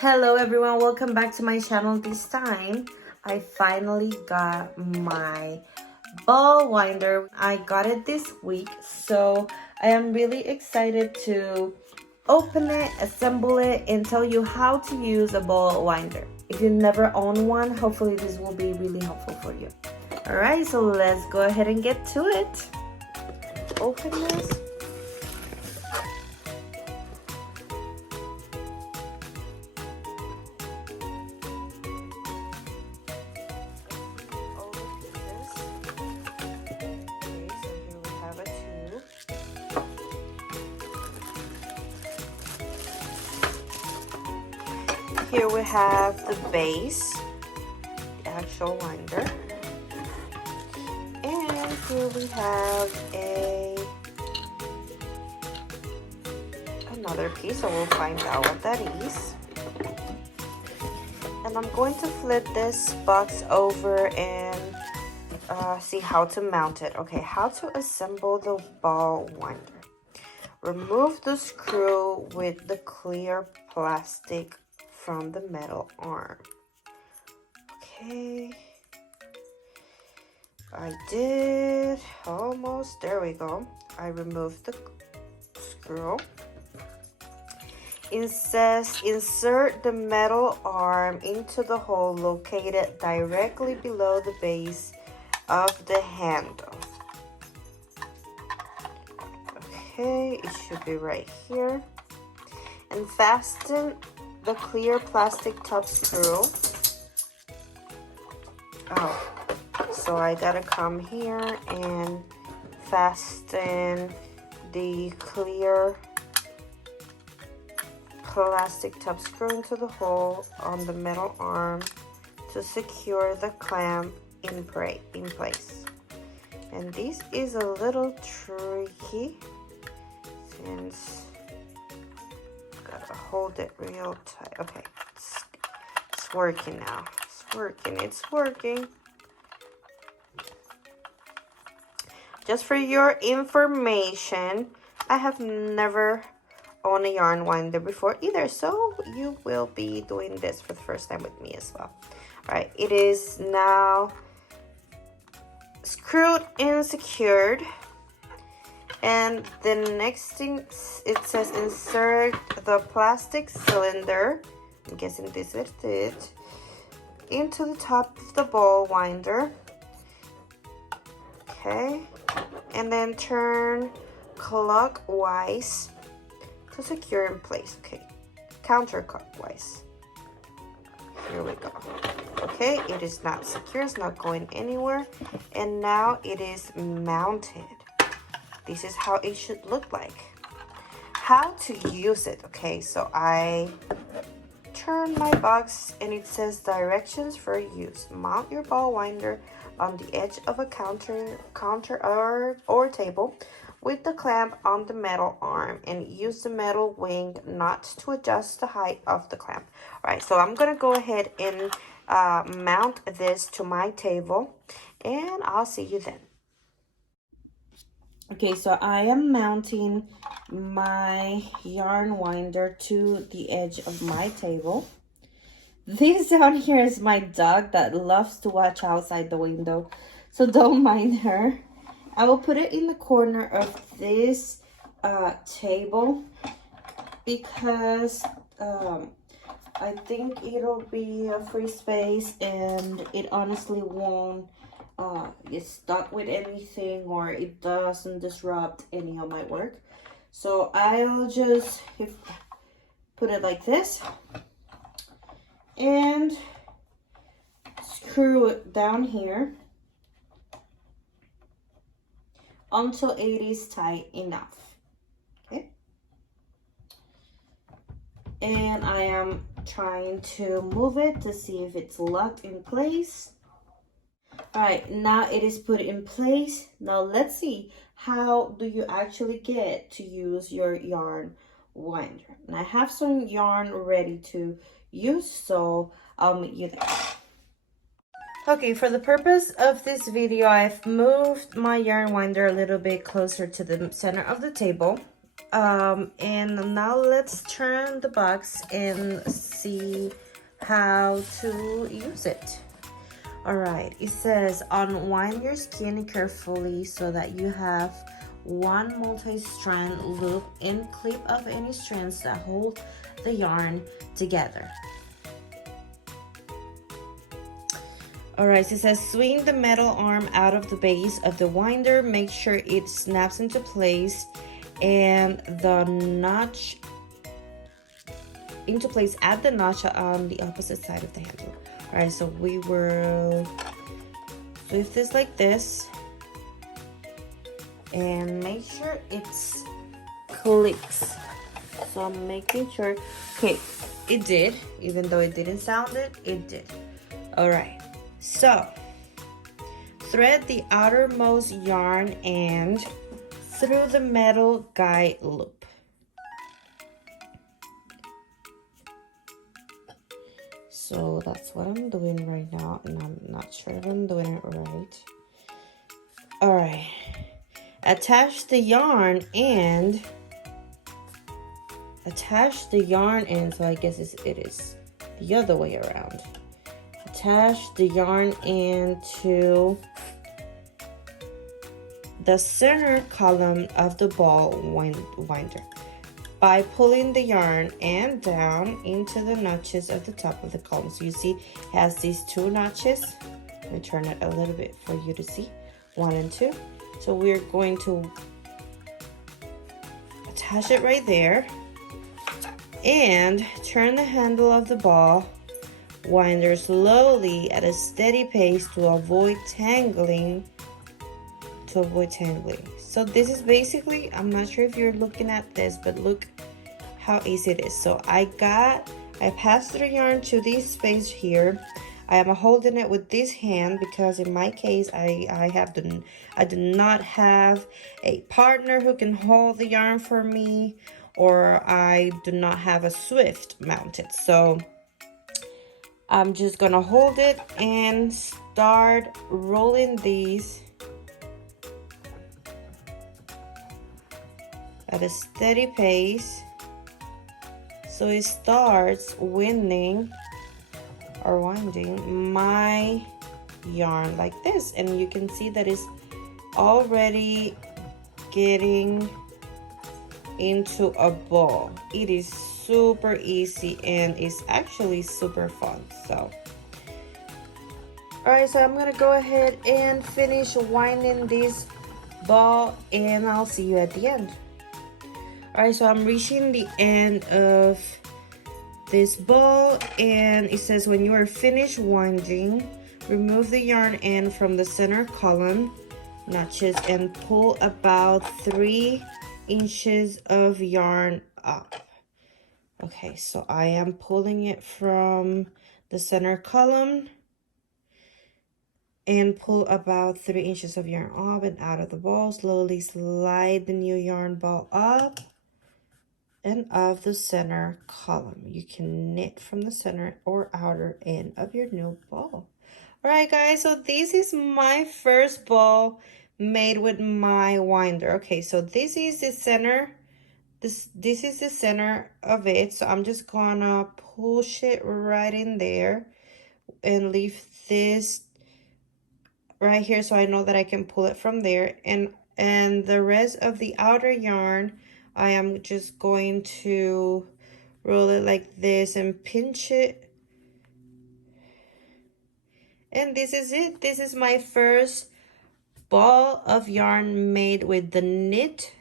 Hello everyone, welcome back to my channel. This time I finally got my ball winder. I got it this week, so I am really excited to open it, assemble it, and tell you how to use a ball winder. If you never own one, hopefully this will be really helpful for you. Alright, so let's go ahead and get to it. Open this. Here we have the base, the actual winder, and here we have another piece, so we'll find out what that is. And I'm going to flip this box over and see how to mount it. Okay, how to assemble the ball winder. Remove the screw with the clear plastic from the metal arm. Okay, I did almost. There we go. I removed the screw. It says insert the metal arm into the hole located directly below the base of the handle. Okay, it should be right here. And fasten the clear plastic top screw. Oh, so I gotta come here and fasten the clear plastic top screw into the hole on the metal arm to secure the clamp in place. And this is a little tricky since hold it real tight. Okay, it's working now. It's working. Just for your information, I have never owned a yarn winder before either, so you will be doing this for the first time with me as well. All right, it is now screwed and secured. And the next thing, it says insert the plastic cylinder, I'm guessing this is it, into the top of the ball winder. Okay, and then turn clockwise to secure in place. Okay, counterclockwise. Here we go. Okay, it is not secure, it's not going anywhere, and now it is mounted. This is how it should look like. How to use it. Okay, so I turn my box and it says directions for use. Mount your ball winder on the edge of a counter or table with the clamp on the metal arm, and use the metal wing nut to adjust the height of the clamp. All right, so I'm gonna go ahead and mount this to my table, and I'll see you then. Okay, so I am mounting my yarn winder to the edge of my table. This down here is my dog that loves to watch outside the window, so don't mind her. I will put it in the corner of this table because I think it'll be a free space and it honestly won't get stuck with anything, or it doesn't disrupt any of my work. So I'll just put it like this and screw it down here until it is tight enough. Okay, and I am trying to move it to see if it's locked in place. All right, now it is put in place. Now let's see, how do you actually get to use your yarn winder? And I have some yarn ready to use, so I'll meet you there. Okay, for the purpose of this video, I've moved my yarn winder a little bit closer to the center of the table. And now let's turn the box and see how to use it. All right, it says unwind your skin carefully so that you have one multi-strand loop and clip off any strands that hold the yarn together. All right, so it says swing the metal arm out of the base of the winder. Make sure it snaps into place and the notch into place at the notch on the opposite side of the handle. All right, so we will lift this like this and make sure it's clicks. So I'm making sure, okay, it did, even though it didn't sound it, it did. All right, so thread the outermost yarn end through the metal guide loop. So that's what I'm doing right now, and I'm not sure if I'm doing it right. All right, attach the yarn end. So I guess it is the other way around. Attach the yarn end to the center column of the ball winder by pulling the yarn end down into the notches of the top of the column. So you see it has these two notches. Let me turn it a little bit for you to see. 1 and 2. So we're going to attach it right there and turn the handle of the ball winder slowly at a steady pace to avoid tangling. So this is basically, I'm not sure if you're looking at this, but look how easy it is. So I passed the yarn to this space here. I am holding it with this hand because in my case I do not have a partner who can hold the yarn for me, or I do not have a Swift mounted. So I'm just gonna hold it and start rolling these at a steady pace, so it starts winding my yarn like this, and you can see that it's already getting into a ball. It is super easy and it's actually super fun. So all right, so I'm gonna go ahead and finish winding this ball and I'll see you at the end. All right, so I'm reaching the end of this ball and it says when you are finished winding, remove the yarn end from the center column notches and pull about 3 inches of yarn up. Okay, so I am pulling it from the center column and pull about 3 inches of yarn up and out of the ball. Slowly slide the new yarn ball up and of the center column. You can knit from the center or outer end of your new ball. All right, guys, so this is my first ball made with my winder. Okay, so this is the center. This is the center of it. So I'm just gonna push it right in there and leave this right here so I know that I can pull it from there. And the rest of the outer yarn, I am just going to roll it like this and pinch it. And this is it. This is my first ball of yarn made with the Knit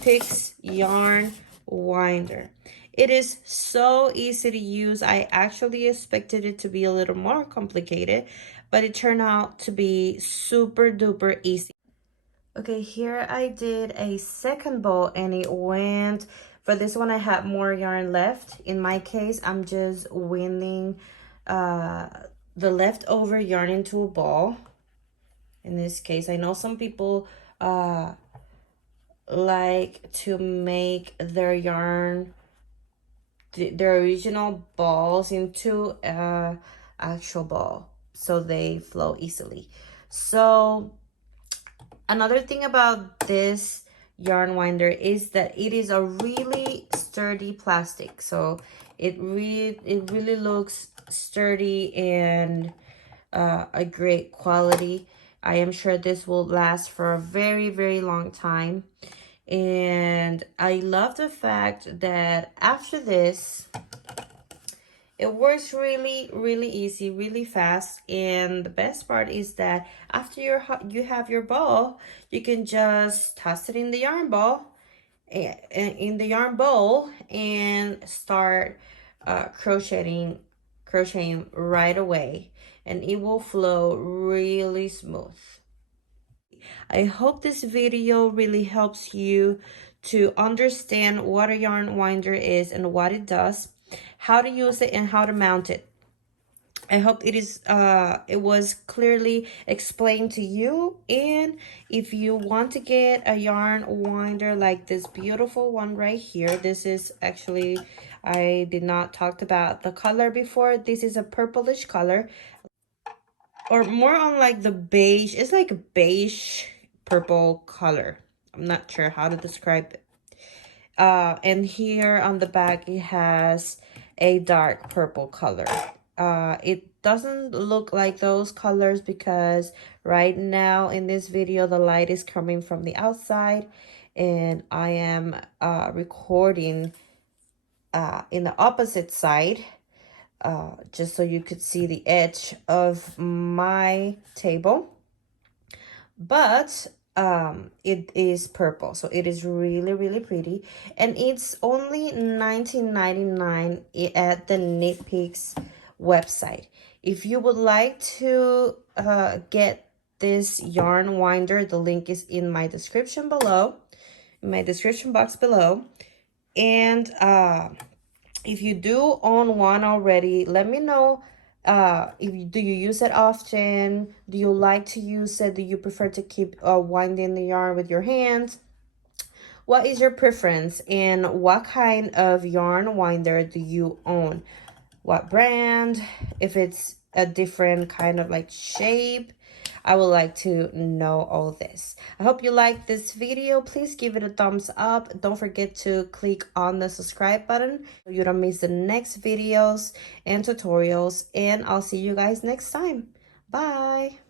Picks yarn winder. It is so easy to use. I actually expected it to be a little more complicated, but it turned out to be super duper easy. Okay, here I did a second ball and it went, for this one I had more yarn left. In my case, I'm just winding the leftover yarn into a ball. In this case, I know some people like to make their yarn, their original balls into a actual ball so they flow easily. So another thing about this yarn winder is that it is a really sturdy plastic. So it really looks sturdy and a great quality. I am sure this will last for a very, very long time. And I love the fact that after this, it works really, really easy, really fast. And the best part is that after you have your ball, you can just toss it in the yarn ball, in the yarn bowl, and start crocheting right away, and it will flow really smooth. I hope this video really helps you to understand what a yarn winder is and what it does, how to use it, and how to mount it. I hope it was clearly explained to you. And if you want to get a yarn winder like this beautiful one right here, this is actually, I did not talk about the color before. This is a purplish color, or more on like the beige. It's like a beige purple color. I'm not sure how to describe it. And here on the back, it has a dark purple color. It doesn't look like those colors because right now in this video, the light is coming from the outside, and I am recording in the opposite side, just so you could see the edge of my table. But it is purple, so it is really, really pretty, and it's only $19.99 at the Knit Picks website. If you would like to get this yarn winder, the link is in my description below, in my description box below. And if you do own one already, let me know. Do you use it often? Do you like to use it? Do you prefer to keep winding the yarn with your hands? What is your preference, and what kind of yarn winder do you own? What brand? If it's a different kind of like shape, I would like to know all this. I hope you like this video. Please give it a thumbs up. Don't forget to click on the subscribe button so you don't miss the next videos and tutorials. And I'll see you guys next time. Bye.